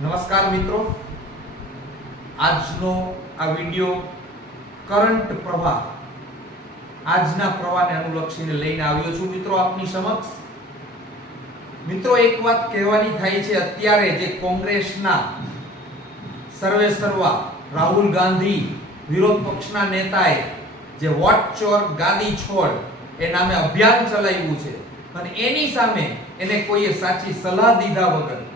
નમસ્કાર મિત્રો, આજનો આ વિડિયો કરંટ પ્રવાહ, આજના પ્રવાહને અનુલક્ષીને લઈને આવ્યો છું મિત્રો આપની સમક્ષ. મિત્રો, એક વાત કહેવાની થાય છે, અત્યારે જે કોંગ્રેસના સર્વેસર્વા રાહુલ ગાંધી વિરોધ પક્ષના નેતાએ જે વોટ ચોર ગાદી છોડ એ નામે અભિયાન ચલાવ્યું છે અને એની સામે એને કોઈએ સાચી સલાહ દીધા વગર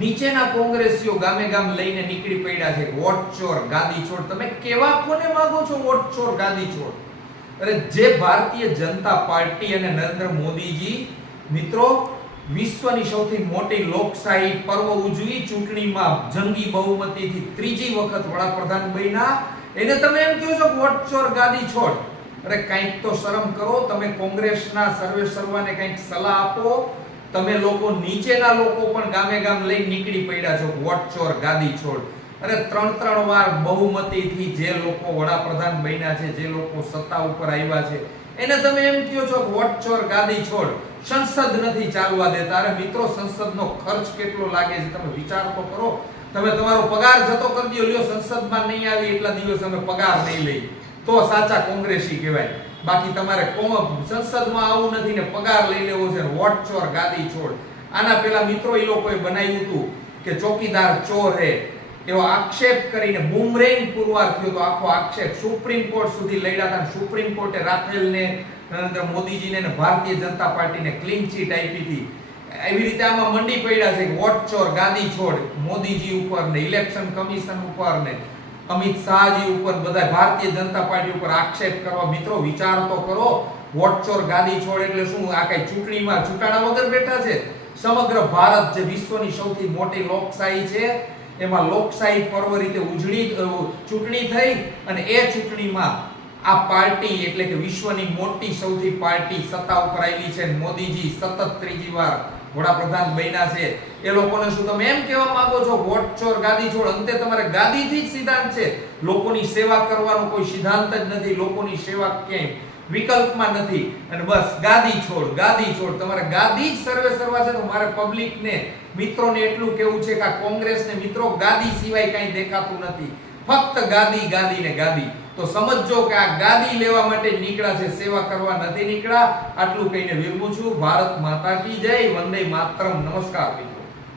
નીચેના કોંગ્રેસીઓ ગામે ગામ લઈને નીકળી પડ્યા છે. વોટ ચોર ગાદી છોડ, તમે કેવા કોને માંગો છો? વોટ ચોર ગાદી છોડ. અરે જે ભારતીય જનતા પાર્ટી અને નરેન્દ્ર મોદીજી મિત્રો વિશ્વની સૌથી મોટી લોકશાહી પર્વ ઉજવી, ચૂંટણીમાં જંગી બહુમતીથી ત્રીજી વખત વડાપ્રધાન બન્યા, એને તમે એમ કહો છો વોટ ચોર ગાદી છોડ? અરે કંઈક તો શરમ કરો. તમે કોંગ્રેસના સર્વેસર્વાને કંઈક સલાહ આપો. તમે લોકો નીચેના લોકો પણ ગામે ગામ લઈ નીકળી પડ્યા છો વોટ ચોર ગાદી છોડ. અરે ત્રણ વાર બહુમતીથી જે લોકો વડાપ્રધાન બન્યા છે, જે લોકો સત્તા ઉપર આવ્યા છે, એને તમે એમ કહો છો વોટ ચોર ગાદી છોડ. સંસદ નથી ચાલવા દેતા. અરે મિત્રો, સંસદનો ખર્ચ કેટલો લાગે છે તમે વિચાર તો કરો. તમે તમારો પગાર જતો કરી દો, લ્યો સંસદમાં નહીં આવી એટલા દિવસ અમે પગાર નહીં લઈ, તો સાચા કોંગ્રેસી કહેવાય. બાકી તમારે સંસદમાં આવું નથી ને પગાર લઈ લેવો છે. વોટ ચોર ગાદી છોડ. આના પેલા મિત્રો એ લોકોએ બનાવ્યું હતું કે ચોકીદાર ચોર હે, એવો આક્ષેપ કરીને બુમરેંગ પુરવાર થયો તો આખો આક્ષેપ સુપ્રીમ કોર્ટ સુધી લડ્યા હતા. સુપ્રીમ કોર્ટે રાફેલને, નરેન્દ્ર મોદીજીને અને ભારતીય જનતા પાર્ટીને ક્લીન ચીટ આપી હતી. એવી રીતે આમાં મંડી પડ્યા છે કે વોટ ચોર ગાદી છોડ મોદીજી ઉપર ને, ઇલેક્શન કમિશન ઉપર ને, અમિત શાહજી ઉપર, બધા ભારતીય જનતા પાર્ટી ઉપર આક્ષેપ કરવા. મિત્રો વિચાર તો કરો. વોટ ચોર ગાદી છોડ એટલે શું? આ કઈ ચૂંટણીમાં ચૂંટાણા વગર બેઠા છે? સમગ્ર ભારત જે વિશ્વની સૌથી મોટી લોકશાહી છે, એમાં લોકશાહી પર્વ રીતે ચૂંટણી થઈ અને એ ચૂંટણીમાં આ પાર્ટી એટલે કે વિશ્વની મોટી સૌથી પાર્ટી સત્તા ઉપર આવી છે. મોદીજી સતત ત્રીજી વાર વડાપ્રધાન બન્યા છે. એ લોકોને શું તમે એમ કહેવા માંગો છો વોટ ચોર ગાદી છોડ? અંતે તમારે ગાદીથી જ સિદ્ધાંત છે. લોકોની સેવા કરવાનો કોઈ સિદ્ધાંત જ નથી. લોકોની સેવા ક્યાંય વિકલ્પમાં નથી અને બસ ગાદી છોડ ગાદી છોડ. તમારે ગાદી જ સર્વે સર્વા છે. તો મારે પબ્લિકને, મિત્રોને એટલું કેવું છે કે આ કોંગ્રેસને મિત્રો ગાદી સિવાય કંઈ દેખાતું નથી. ફક્ત ગાદી ગાદી ને ગાદી. તો સમજો કે આ ગાદી લેવા માટે નીકળ્યા છે, સેવા કરવા નથી નીકળ્યા. આટલું કહીને વિરમું છું. ભારત માતા કી જય. વંદે માતરમ. નમસ્કાર.